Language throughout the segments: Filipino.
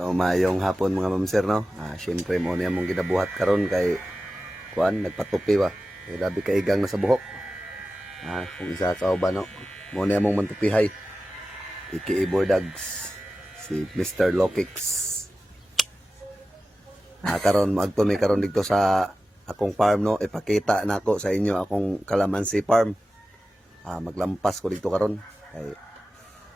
So mayong hapon mga mamsir no. Syempre mo niya mong ginabuhat karon kay kuan nagpatupi ba. Kay labi ka igang na sa buhok. Kung isa ka ba no. Mo niya mong mantupihay. Iki Bordags si Mr. Lokix. Karon magtunay karon dito sa akong farm no. Ipakita nako sa inyo akong kalamansi farm. Maglampas ko dito karon kay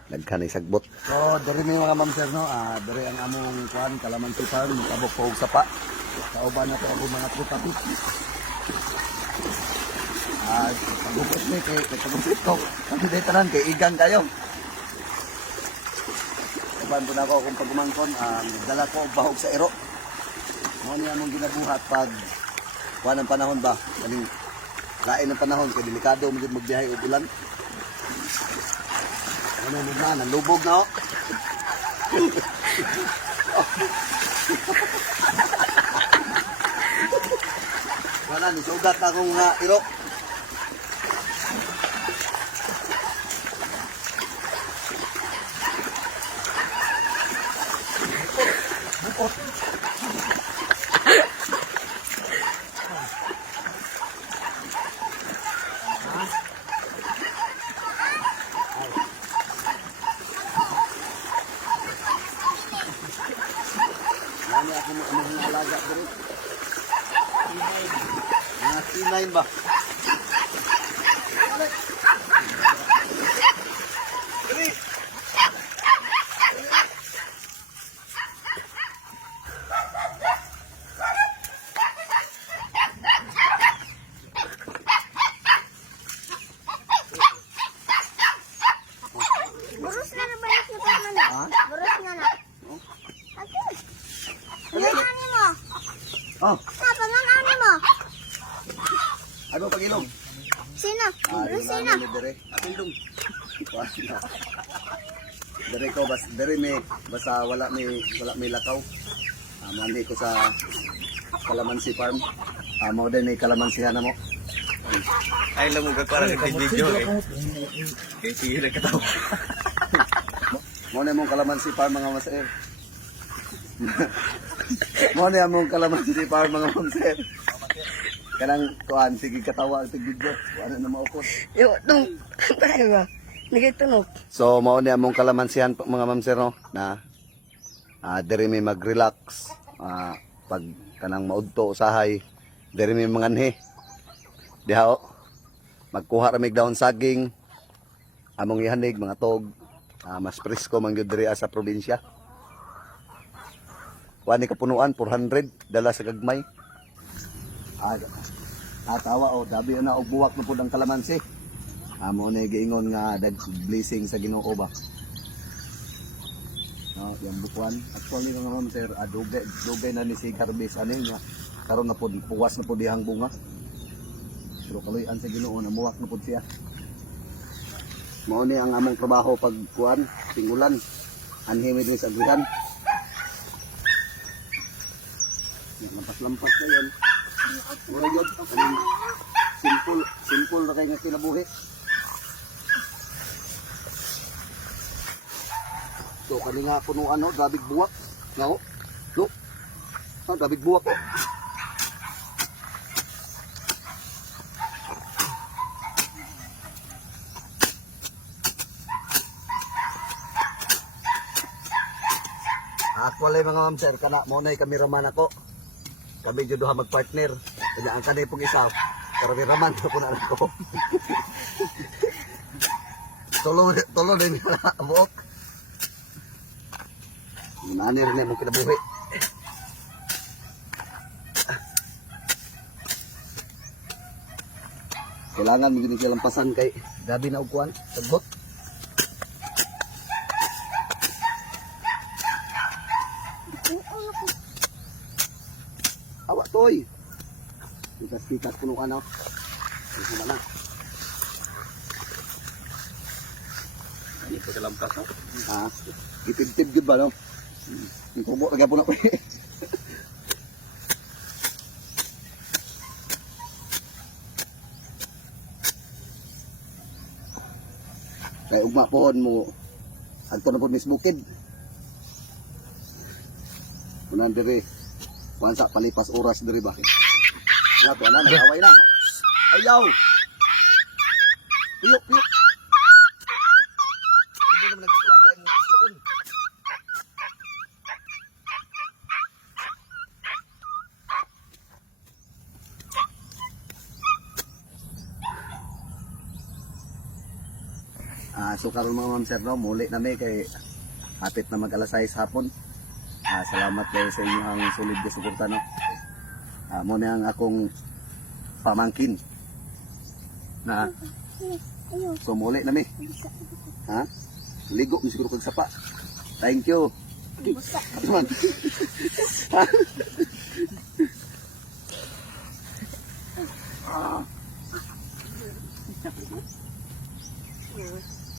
nagkanay sagbot. So, diri mi mga mamsir no, diri ang among kuan kalamansi farm, tabok po og sapa. Kauban na to ako mga trutapit. Pagupot ni kay pagupot ko. Kami dito tanan kay igang kayo. Kaban po na ako kung pagumangkon, dala ko og bahog sa ero. Mo ni among ginabuhat pag kuan ang panahon ba? Kaning lain ang panahon kay delikado mo magbiyahe og ulan. Ano na, nalubog na. Wala, nisugat na akong iro. Bukot. Ano ako mga alaga dito? Mga T9 ba? Burus na na ba yung kita na? Burus na na. Pangalan mo? Pangalan mo? Ano pag-ilong? Sino? Burus sino? Ilong. Dari ko basta wala may lakaw. Mandi ko sa kalamansi farm. Mao din may kalamansihan na mo. Ay lang mo para nag-video eh. Kaya sige lang katawa. Mo na mong kalamansi farm mga maser. Mo na mong kalamansi farm mga maser. Kanang kuan sige katawa ang video. Ano na maukos. Yo, dong. Tayo ba? Nagitunog. So mao ni among kalamansihan mga mamsir no na diri may mag-relax pag kanang maudto usahay diri may manganhi. Diha magkuha ra mig dahon saging among ihanig mga tog mas presko man gyud diri sa probinsya. Wani kapunuan 400 dala sa gagmay. Tawa dabi na og buwak na pud ang kalamansi. Amo na giingon nga dag blessing sa Ginoo ba. No, yang bukuan. Actually mga ma'am sir, dugay na ni si Garbis ani nga karon na pud puwas na pud dihang bunga. Pero kaluy-an sa Ginoo na muwak na pud siya. Mao ni ang among trabaho pag kuan, tingulan. Anhi mi din sa agrihan. Lampas-lampas na yun. Mura yun. Simple na kayo nga kinabuhi. So, kanina punuan, no? Dabig buwak. No? No? No? Dabig buwak. Actually, mga ma'am sir, kana mo na kameraman ako. Kami dyan duha mag-partner. Kaya ang kanay pong isa, kameraman na po na ako. Tulo din na buok. Nani rin mo kinabuhi. Kailangan mo din siya lampasan kay gabi na ugkuan, sagbot. Awa toy. Sikas puno ka na. Ito na lang. Hindi ko dalam kaso. Itib-tib gud ba no? Yung kubo lagyan po na po. Kaya ugma pohon mo adto na po mis bukid. Kunan diri. Wansa palipas oras diri ba. Nga to na nag-away na. Ayaw. Piyok, piyok. Hindi naman nagsusulata yung suon. So karon mga ma'am sir no, muli na mi kay hapit na mag-alas 6 hapon. Salamat kayo sa inyong solid na suporta no. Mo na ang akong pamangkin. Na so muli na mi. Ha? Ligo mi siguro kag sapa. Thank you. Man.